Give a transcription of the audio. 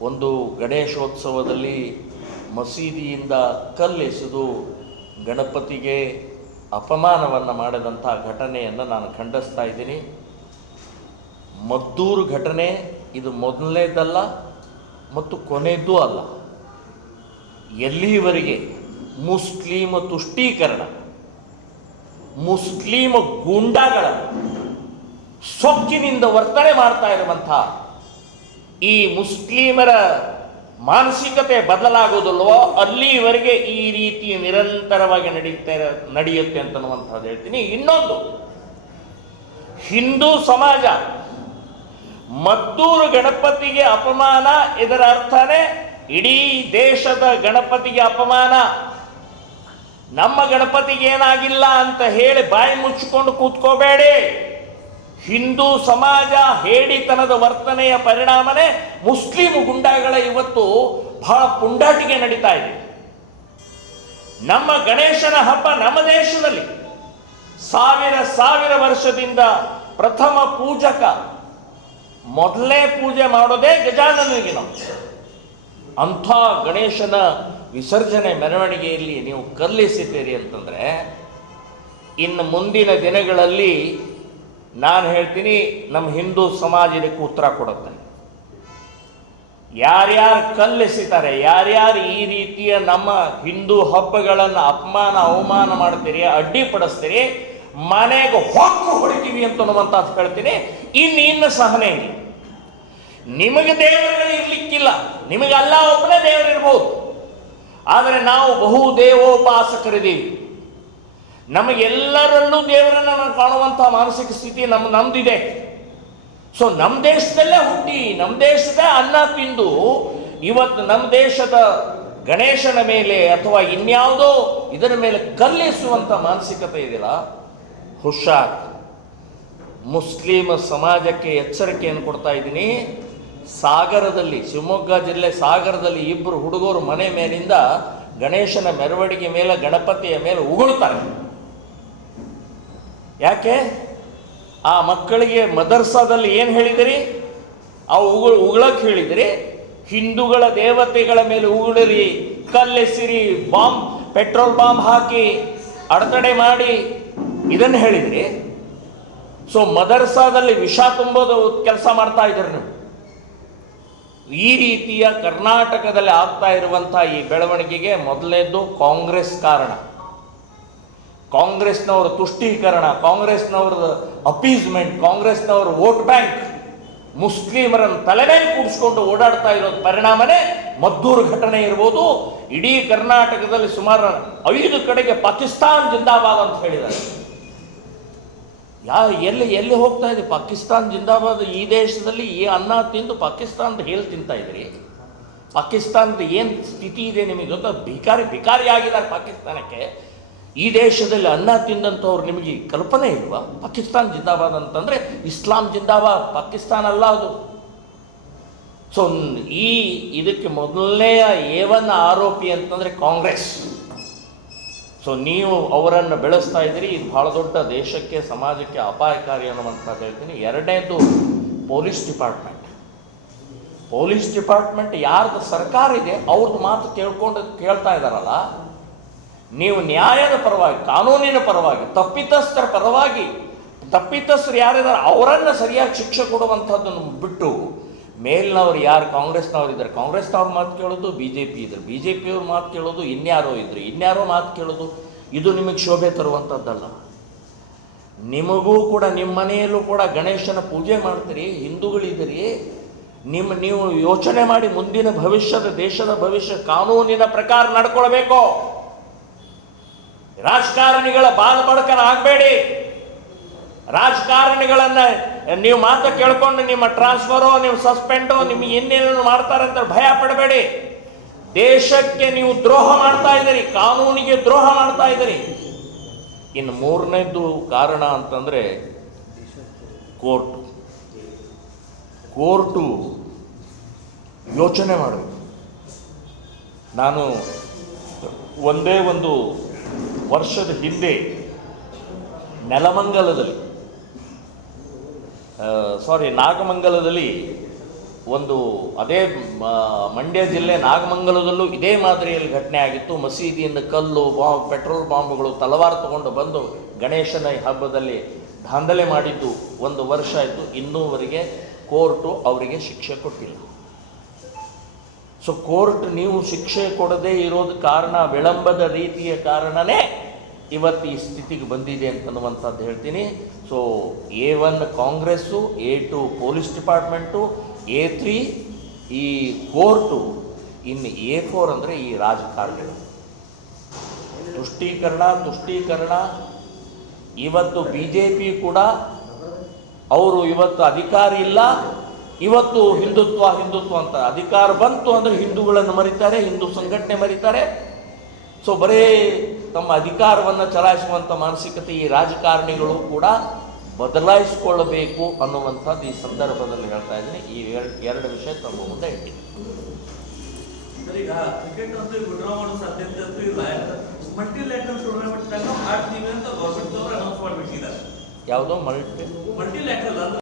ಒಂದು ಗಣೇಶೋತ್ಸವದಲ್ಲಿ ಮಸೀದಿಯಿಂದ ಕಲ್ಲೆಸೆದು ಗಣಪತಿಗೆ ಅಪಮಾನವನ್ನು ಮಾಡಿದಂಥ ಘಟನೆಯನ್ನು ನಾನು ಖಂಡಿಸ್ತಾ ಇದ್ದೀನಿ. ಮದ್ದೂರು ಘಟನೆ ಇದು ಮೊದಲನೇದಲ್ಲ ಮತ್ತು ಕೊನೆಯದ್ದೂ ಅಲ್ಲ. ಎಲ್ಲಿವರೆಗೆ ಮುಸ್ಲಿಮ ತುಷ್ಟೀಕರಣ, ಮುಸ್ಲಿಮ ಗೂಂಡಾಗಳ ಸೊಕ್ಕಿನಿಂದ ವರ್ತನೆ ಮಾಡ್ತಾ ಇರುವಂಥ ಈ ಮುಸ್ಲಿಮರ ಮಾನಸಿಕತೆ ಬದಲಾಗೋದಲ್ವೋ ಅಲ್ಲಿವರೆಗೆ ಈ ರೀತಿ ನಿರಂತರವಾಗಿ ನಡೀತಾ ನಡೆಯುತ್ತೆ ಅಂತನ್ನುವಂಥದ್ದು ಹೇಳ್ತೀನಿ. ಇನ್ನೊಂದು, ಹಿಂದೂ ಸಮಾಜ ಮದ್ದೂರು ಗಣಪತಿಗೆ ಅಪಮಾನ ಇದರ ಅರ್ಥನೇ ಇಡೀ ದೇಶದ ಗಣಪತಿಗೆ ಅಪಮಾನ. ನಮ್ಮ ಗಣಪತಿಗೆ ಏನಾಗಿಲ್ಲ ಅಂತ ಹೇಳಿ ಬಾಯಿ ಮುಚ್ಚಿಕೊಂಡು ಕೂತ್ಕೋಬೇಡಿ. ಹಿಂದೂ ಸಮಾಜ ಹೇಡಿತನದ ವರ್ತನೆಯ ಪರಿಣಾಮನೇ ಮುಸ್ಲಿಂ ಗುಂಡಾಗಳ ಇವತ್ತು ಬಹಳ ಪುಂಡಾಟಿಗೆ ನಡೀತಾ ಇದೆ. ನಮ್ಮ ಗಣೇಶನ ಹಬ್ಬ ನಮ್ಮ ದೇಶದಲ್ಲಿ ಸಾವಿರ ಸಾವಿರ ವರ್ಷದಿಂದ ಪ್ರಥಮ ಪೂಜಕ ಮೊದಲೇ ಪೂಜೆ ಮಾಡೋದೇ ಗಜಾನನಿಗೆ ನಾವು. ಅಂಥ ಗಣೇಶನ ವಿಸರ್ಜನೆ ಮೆರವಣಿಗೆಯಲ್ಲಿ ನೀವು ಕಲ್ಲಿಸಿದ್ದೀರಿ ಅಂತಂದರೆ, ಇನ್ನು ಮುಂದಿನ ದಿನಗಳಲ್ಲಿ ನಾನು ಹೇಳ್ತೀನಿ ನಮ್ಮ ಹಿಂದೂ ಸಮಾಜ ಇದಕ್ಕೆ ಉತ್ತರ ಕೊಡುತ್ತೆ. ಯಾರ್ಯಾರು ಕಲ್ಲೆಸಿತಾರೆ ಯಾರ್ಯಾರು ಈ ರೀತಿಯ ನಮ್ಮ ಹಿಂದೂ ಹಬ್ಬಗಳನ್ನು ಅಪಮಾನ, ಅವಮಾನ ಮಾಡ್ತೀರಿ, ಅಡ್ಡಿಪಡಿಸ್ತೀರಿ, ಮನೆಗೆ ಹೊಕ್ಕು ಹೊಡಿತೀವಿ ಅಂತ ಅನ್ನುವಂಥದ್ದು ಹೇಳ್ತೀನಿ. ಇನ್ನು ಇನ್ನು ಸಹನೆ ಇಲ್ಲ. ನಿಮಗೆ ದೇವರುಗಳು ಇರ್ಲಿಕ್ಕಿಲ್ಲ ನಿಮಗೆ ಅಲ್ಲ ಒಬ್ಬನೇ ದೇವರಿರ್ಬೋದು. ಆದರೆ ನಾವು ಬಹು ದೇವೋಪಾಸಕರಿದ್ದೀವಿ. ನಮಗೆಲ್ಲರಲ್ಲೂ ದೇವರನ್ನ ನಾವು ಕಾಣುವಂಥ ಮಾನಸಿಕ ಸ್ಥಿತಿ ನಮ್ಮ ನಮ್ದಿದೆ. ಸೊ ನಮ್ಮ ದೇಶದಲ್ಲೇ ಹುಟ್ಟಿ ನಮ್ಮ ದೇಶದ ಅನ್ನ ತಿಂದು, ಇವತ್ತು ನಮ್ಮ ದೇಶದ ಗಣೇಶನ ಮೇಲೆ ಅಥವಾ ಇನ್ಯಾವುದೋ ಇದರ ಮೇಲೆ ಕಲ್ಲೆಸುವಂಥ ಮಾನಸಿಕತೆ ಇದೆಯಲ್ಲ, ಹುಷಾರ್. ಮುಸ್ಲಿಂ ಸಮಾಜಕ್ಕೆ ಎಚ್ಚರಿಕೆಯನ್ನು ಕೊಡ್ತಾ ಇದ್ದೀನಿ. ಸಾಗರದಲ್ಲಿ, ಶಿವಮೊಗ್ಗ ಜಿಲ್ಲೆ ಸಾಗರದಲ್ಲಿ ಇಬ್ಬರು ಹುಡುಗರು ಮನೆ ಮೇಲಿಂದ ಗಣೇಶನ ಮೆರವಣಿಗೆ ಮೇಲೆ, ಗಣಪತಿಯ ಮೇಲೆ ಉಗುಳ್ತಾರೆ. ಯಾಕೆ? ಆ ಮಕ್ಕಳಿಗೆ ಮದರ್ಸಾದಲ್ಲಿ ಏನು ಹೇಳಿದಿರಿ? ಆ ಉಗುಳ ಉಗುಳಕ್ಕೆ ಹೇಳಿದಿರಿ? ಹಿಂದೂಗಳ ದೇವತೆಗಳ ಮೇಲೆ ಉಗುಳಿರಿ, ಕಲ್ಲೆಸಿರಿ, ಬಾಂಬ್, ಪೆಟ್ರೋಲ್ ಬಾಂಬ್ ಹಾಕಿ ಅಡೆತಡೆ ಮಾಡಿ ಇದನ್ನು ಹೇಳಿದಿರಿ. ಸೊ ಮದರ್ಸಾದಲ್ಲಿ ವಿಷ ತುಂಬೋದು, ಕೆಲಸ ಮಾಡ್ತಾ ಇದ್ದೀರಿ ನೀವು. ಈ ರೀತಿಯ ಕರ್ನಾಟಕದಲ್ಲಿ ಆಗ್ತಾ ಇರುವಂಥ ಈ ಬೆಳವಣಿಗೆಗೆ ಮೊದಲನೇದ್ದು ಕಾಂಗ್ರೆಸ್ ಕಾರಣ. ಕಾಂಗ್ರೆಸ್ನವರ ತುಷ್ಟೀಕರಣ ಕಾಂಗ್ರೆಸ್ನವರ ಅಪೀಸ್ಮೆಂಟ್, ಕಾಂಗ್ರೆಸ್ನವರ ವೋಟ್ ಬ್ಯಾಂಕ್ ಮುಸ್ಲಿಮರನ್ನು ತಲೆ ಮೇಲೆ ಕೂಡಿಸ್ಕೊಂಡು ಓಡಾಡ್ತಾ ಇರೋದು ಪರಿಣಾಮನೇ ಮದ್ದೂರು ಘಟನೆ ಇರ್ಬೋದು. ಇಡೀ ಕರ್ನಾಟಕದಲ್ಲಿ ಸುಮಾರು ಐದು ಕಡೆಗೆ ಪಾಕಿಸ್ತಾನ್ ಜಿಂದಾಬಾದ್ ಅಂತ ಹೇಳಿದ್ದಾರೆ. ಯಾ, ಎಲ್ಲಿ ಎಲ್ಲಿ ಹೋಗ್ತಾ ಇದೆ? ಪಾಕಿಸ್ತಾನ್ ಜಿಂದಾಬಾದ್, ಈ ದೇಶದಲ್ಲಿ ಈ ಅನ್ನ ತಿಂದು ಪಾಕಿಸ್ತಾನದ ಹೇಳಿ ತಿಂತಾ ಇದ್ರಿ? ಪಾಕಿಸ್ತಾನದ ಏನು ಸ್ಥಿತಿ ಇದೆ ನಿಮಗೆ ಗೊತ್ತಾ? ಭಿಕಾರಿ ಭಿಕಾರಿ ಆಗಿದ್ದಾರೆ ಪಾಕಿಸ್ತಾನಕ್ಕೆ. ಈ ದೇಶದಲ್ಲಿ ಅನ್ನ ತಿಂದಂಥವ್ರು ನಿಮಗೆ ಕಲ್ಪನೆ ಇಲ್ವಾ? ಪಾಕಿಸ್ತಾನ್ ಜಿಂದಾಬಾದ್ ಅಂತಂದರೆ ಇಸ್ಲಾಂ ಜಿಂದಾಬಾದ್, ಪಾಕಿಸ್ತಾನ ಅಲ್ಲ ಅದು. ಸೊ ಈ ಇದಕ್ಕೆ ಮೊದಲನೆಯ ಏವನ್ ಆರೋಪಿ ಅಂತಂದರೆ ಕಾಂಗ್ರೆಸ್. ಸೊ ನೀವು ಅವರನ್ನು ಬೆಳೆಸ್ತಾ ಇದ್ದೀರಿ, ಇದು ಭಾಳ ದೊಡ್ಡ ದೇಶಕ್ಕೆ, ಸಮಾಜಕ್ಕೆ ಅಪಾಯಕಾರಿ ಅನ್ನುವಂಥದ್ದು ಹೇಳ್ತೀನಿ. ಎರಡನೇದು ಪೊಲೀಸ್ ಡಿಪಾರ್ಟ್ಮೆಂಟ್. ಪೊಲೀಸ್ ಡಿಪಾರ್ಟ್ಮೆಂಟ್ ಯಾರ್ದು ಸರ್ಕಾರ ಇದೆ, ಅವ್ರದ್ದು ಮಾತು ಕೇಳ್ಕೊಂಡು ಕೇಳ್ತಾ ಇದ್ದಾರಲ್ಲ ನೀವು ನ್ಯಾಯದ ಪರವಾಗಿ, ಕಾನೂನಿನ ಪರವಾಗಿ, ತಪ್ಪಿತಸ್ಥರ ಪರವಾಗಿ, ತಪ್ಪಿತಸ್ಥರು ಯಾರಿದ್ದಾರೆ ಅವರನ್ನು ಸರಿಯಾಗಿ ಶಿಕ್ಷೆ ಕೊಡುವಂಥದ್ದನ್ನು ಬಿಟ್ಟು ಮೇಲಿನವ್ರು ಯಾರು, ಕಾಂಗ್ರೆಸ್ನವ್ರು ಇದ್ದಾರೆ, ಕಾಂಗ್ರೆಸ್ನವ್ರ ಮಾತು ಕೇಳೋದು ಬಿ ಜೆ ಪಿ ಇದ್ರು ಬಿ ಜೆ ಪಿಯವ್ರ ಮಾತು ಕೇಳೋದು ಇನ್ಯಾರೋ ಇದ್ರು, ಇನ್ಯಾರೋ ಮಾತು ಕೇಳೋದು, ಇದು ನಿಮಗೆ ಶೋಭೆ ತರುವಂಥದ್ದಲ್ಲ. ನಿಮಗೂ ಕೂಡ, ನಿಮ್ಮ ಮನೆಯಲ್ಲೂ ಕೂಡ ಗಣೇಶನ ಪೂಜೆ ಮಾಡ್ತೀರಿ, ಹಿಂದೂಗಳಿದ್ದೀರಿ, ನಿಮ್ಮ, ನೀವು ಯೋಚನೆ ಮಾಡಿ ಮುಂದಿನ ಭವಿಷ್ಯದ, ದೇಶದ ಭವಿಷ್ಯ, ಕಾನೂನಿನ ಪ್ರಕಾರ ನಡ್ಕೊಳ್ಬೇಕು. ರಾಜಕಾರಣಿಗಳ ಬಾಲ ಬಡಕನ ಆಗಬೇಡಿ ರಾಜಕಾರಣಿಗಳನ್ನ ನೀವು ಮಾತು ಕೇಳ್ಕೊಂಡು ನಿಮ್ಮ ಟ್ರಾನ್ಸ್ಫರೋ ನೀವು ಸಸ್ಪೆಂಡೋ ನಿಮ್ಗೆ ಇನ್ನೇನು ಮಾಡ್ತಾರೆ ಅಂತ ಭಯ ಪಡಬೇಡಿ. ದೇಶಕ್ಕೆ ನೀವು ದ್ರೋಹ ಮಾಡ್ತಾ ಇದ್ದೀರಿ, ಕಾನೂನಿಗೆ ದ್ರೋಹ ಮಾಡ್ತಾ ಇದ್ದೀರಿ. ಇನ್ನು ಮೂರನೇದು ಕಾರಣ ಅಂತಂದ್ರೆ ಕೋರ್ಟು. ಕೋರ್ಟು ಯೋಚನೆ ಮಾಡಬೇಕು. ನಾನು ಒಂದೇ ಒಂದು ವರ್ಷದ ಹಿಂದೆ ನೆಲಮಂಗಲದಲ್ಲಿ ಸಾರಿ ನಾಗಮಂಗಲದಲ್ಲಿ ಒಂದು ಅದೇ ಮಂಡ್ಯ ಜಿಲ್ಲೆ ನಾಗಮಂಗಲದಲ್ಲೂ ಇದೇ ಮಾದರಿಯಲ್ಲಿ ಘಟನೆ ಆಗಿತ್ತು. ಮಸೀದಿಯಿಂದ ಕಲ್ಲು, ಬಾಂಬ್, ಪೆಟ್ರೋಲ್ ಬಾಂಬ್ಗಳು ತಲವಾರು ತಗೊಂಡು ಬಂದು ಗಣೇಶನ ಹಬ್ಬದಲ್ಲಿ ದಾಂಧಲೆ ಮಾಡಿದ್ದು ಒಂದು ವರ್ಷ ಆಯಿತು. ಇನ್ನೂವರೆಗೆ ಕೋರ್ಟು ಅವರಿಗೆ ಶಿಕ್ಷೆ ಕೊಟ್ಟಿಲ್ಲ. ಸೊ ಕೋರ್ಟ್ ನೀವು ಶಿಕ್ಷೆ ಕೊಡದೇ ಇರೋದು ಕಾರಣ, ವಿಳಂಬದ ರೀತಿಯ ಕಾರಣನೇ ಇವತ್ತು ಈ ಸ್ಥಿತಿಗೆ ಬಂದಿದೆ ಅಂತನ್ನುವಂಥದ್ದು ಹೇಳ್ತೀನಿ. So A one Congress A two police department A three ಈ ಕೋರ್ಟು, ಇನ್ನು ಎ ಫೋರ್ ಅಂದರೆ ಈ ರಾಜಕಾರಣ ತುಷ್ಟೀಕರಣ ತುಷ್ಟೀಕರಣ. ಇವತ್ತು ಬಿ ಜೆ ಪಿ ಕೂಡ, ಅವರು ಇವತ್ತು ಅಧಿಕಾರ ಇಲ್ಲ. ಇವತ್ತು ಹಿಂದುತ್ವ ಹಿಂದುತ್ವ ಅಂತ ಅಧಿಕಾರ ಬಂತು ಅಂದರೆ ಹಿಂದೂಗಳನ್ನು ಮರಿತಾರೆ, ಹಿಂದೂ ಸಂಘಟನೆ ಮರಿತಾರೆ. ಸೊ ಬರೇ ತಮ್ಮ ಅಧಿಕಾರವನ್ನು ಚಲಾಯಿಸುವಂಥ ಮಾನಸಿಕತೆ ಈ ರಾಜಕಾರಣಿಗಳು ಕೂಡ ಬದಲಾಯಿಸಿಕೊಳ್ಳಬೇಕು ಅನ್ನುವಂಥದ್ದು ಈ ಸಂದರ್ಭದಲ್ಲಿ ಹೇಳ್ತಾ ಇದ್ದೀನಿ. ಈ ಎರಡು ಎರಡು ವಿಷಯ ತಮ್ಮ ಮುಂದೆ ಇಟ್ಟಿದ್ದೀನಿ. ಮಾಡಿಬಿಟ್ಟಿದ್ದಾರೆ. ಯಾವುದೋ? ಮಲ್ಟಿ